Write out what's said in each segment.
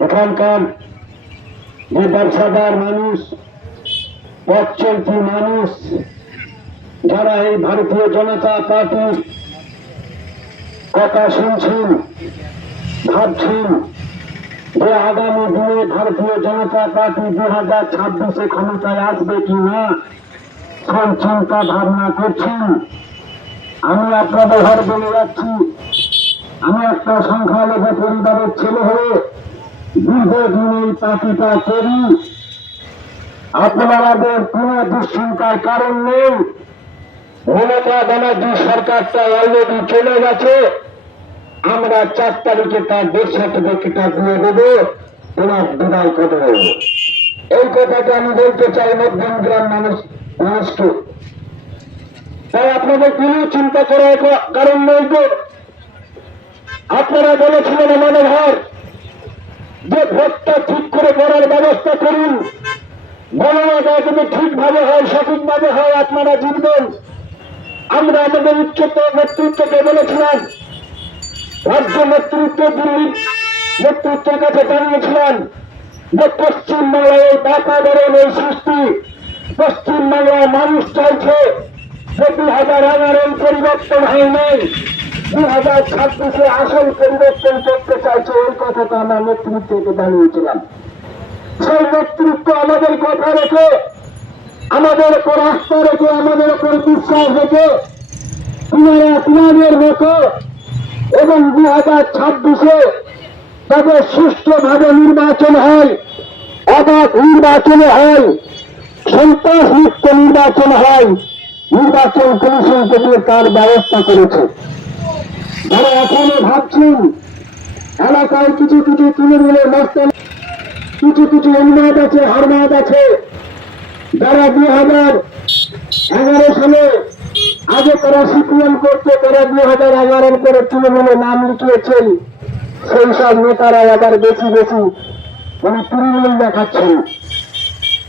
এখানকার যে ব্যবসাদার মানুষ, পথ চলতি মানুষ, যারা এই ভারতীয় জনতা পার্টির কথা শুনছেন, ভাবছেন যে আগামী দিনে ভারতীয় জনতা পার্টি 2026-এ ক্ষমতায় আসবে কিনা, সব চিন্তা ভাবনা করছেন। আমি আপনাদের ঘর বলে যাচ্ছি, আমি একটা সংখ্যালঘু পরিবারের ছেলে হয়ে দীর্ঘদিন এই পার্টিটা করি। আপনাদের কোনো দুশ্চিন্তার কারণ নেই। মমতা ব্যানার্জি সরকারটা অলরেডি চলে গেছে, আমরা 4 তারিখে তার ডেথ সার্টিফিকেটটা দিয়ে দেবো, তোমার বিদায় করে দেবো। এই কথাটা আমি বলতে চাই মধ্যম গ্রাম মানুষকে। তাই আপনাদের কোনো চিন্তা করার কারণ নেই। তো আপনারা বলেছিলেন আমাদের ঘর যে ভোটটা ঠিক করে করার ব্যবস্থা করুন, গণনাটা যদি ঠিকভাবে হয়, সঠিকভাবে হয়, আপনারা জিতবেন। আমরা আমাদের উচ্চতর নেতৃত্বকে বলেছিলাম, রাজ্য নেতৃত্ব, দিল্লির নেতৃত্বের কাছে জানিয়েছিলেন যে পশ্চিমবাংলায় এই বাতাবরণ, এই সৃষ্টি পশ্চিমবাংলার মানুষ চাইছে যে 2011 পরিবর্তন হয় নাই, 2026-এ আসল পরিবর্তন করতে চাইছে। এই কথাটা আমরা নেতৃত্বকে জানিয়েছিলাম। সেই নেতৃত্ব আমাদের কথা রেখে, আমাদের উপর আস্থা রেখে, আমাদের উপর বিশ্বাস রেখে তোমাদের মতো এবং 2026-এ তাদের সুষ্ঠুভাবে নির্বাচন হয়, অবাধ নির্বাচন হয়, সন্ত্রাস মুক্ত নির্বাচন হয়, নির্বাচন কমিশন থেকে তার ব্যবস্থা করেছে। যারা এখনো ভাবছেন এলাকায় কিছু কিছু তৃণমূলের মস্তান, কিছু কিছু উন্মাদ আছে, হারমাদ আছে, যারা 2011 সালে আগে তারা সিপিএম করতে, তারা 2011 করে তৃণমূলে নাম লিখিয়েছেন, সেই সব নেতারা আবার বেশি বেশি তৃণমূল দেখাচ্ছেন।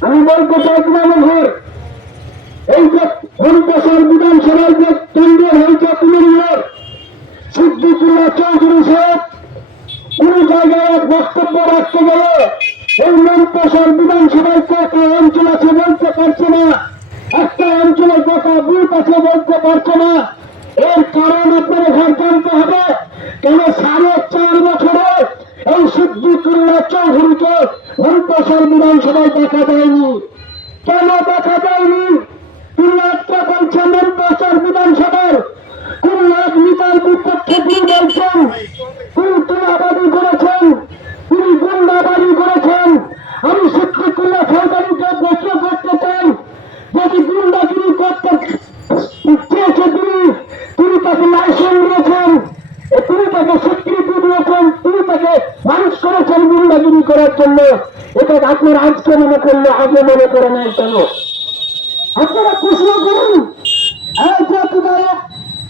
আমি বলতে চাই তৃণমূল, এই যে হরিপ্রসাদ বিধানসভার যে কেন্দ্র হয়েছে তৃণমূলের, সিদ্দিকুল্লাহ চৌধুরী সাহেব কোন জায়গায় এক বক্তব্য রাখতে গেলে এই হরিপ্রসাদ বিধানসভায় কত অঞ্চল আছে বলতে পারছে না, একটা অঞ্চলের কত বুথ আছে বলতে পারছে না। এর কারণ আপনারা ঘর জানতে হবে, কেন 4.5 বছরে এই সিদ্দিকুল্লাহ চৌধুরীকে হরিপ্রসাদ বিধানসভায় দেখা যায়নি। কেন দেখা যায়নি? তিনি একটা বলছেন হরিপ্রসাদ বিধানসভার কোন রাজনীতির বিপক্ষে তিনি বলছেন, তিনি তুলাবাদী করেছেন, তিনি গুন্ডাবাদী করেছেন। আমি সিদ্দিকুল্লাহ চৌধুরীকে প্রশ্ন করতে চাই, যদি গুন্ডাগিরি করতে চেয়েছে তিনি তাকে লাইসেন্স দিয়েছেন, তিনি তাকে স্বীকৃতি দিয়েছেন, তিনি তাকে মানুষ করেছেন গুন্ডাগিরি করার জন্য। এটা আপনার আজকে মনে করলে আগে মনে করে নেয় কেন? আপনারা প্রশ্ন করুন।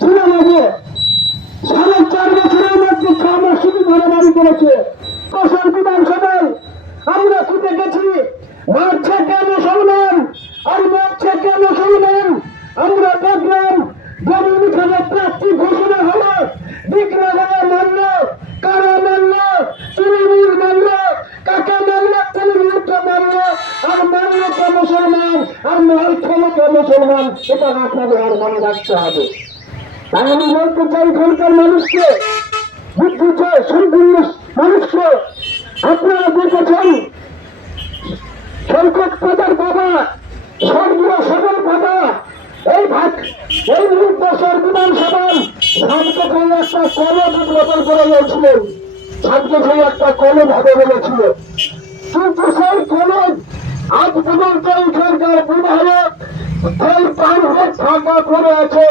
ছিল লাগে 4.5 বছরের মধ্যে 6 মাস শুধু ঘরে বাড়ি করেছে প্রসাদ বিধানসভায়। আমরা ছুটে গেছি, মারছে কেন শুনলেন, আর মারছে কেন শুনলেন। আমরা দেখলাম জরুরি খাবার প্রার্থী ঘোষণা হলো, বিক্রয় মানল, কারা মানল, তৃণমূল মানল, কাকে মানল, তৃণমূলকে মানল, আর মানল কে মুসলমান, আর মাল খেলো কে মুসলমান। এটা আপনাদের আর মনে রাখতে হবে। তাই আমি বলতে চাই এখানকার মানুষকে, বুদ্ধিতে সম্পূর্ণ মানুষকে, আপনারা দেখেছেন শঙ্কর পাতার বাবা, স্বর্গীয় সবল বাবা এই হরিপ্রসাদ বিধানসভায় সাতকে একটা কলে বিপ্লবন করে গিয়েছিলেন, সাতকে একটা কলে ভাবে বলেছিল। কিন্তু সেই কলেজ আজ পর্যন্ত এখানকার বিধায়ক এই পানভোগ ফাঁকা করে আছে,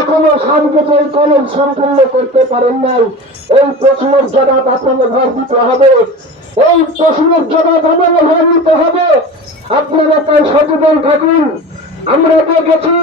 এখনো সামনে এই কলেজ সম্পূর্ণ করতে পারেন নাই। এই প্রশ্নের জবাব আপনাদের ঘর দিতে হবে, এই প্রশ্নের জবাব আমাদের ঘর দিতে হবে। আপনারা তাই সচেতন থাকুন। আমরা দেখেছি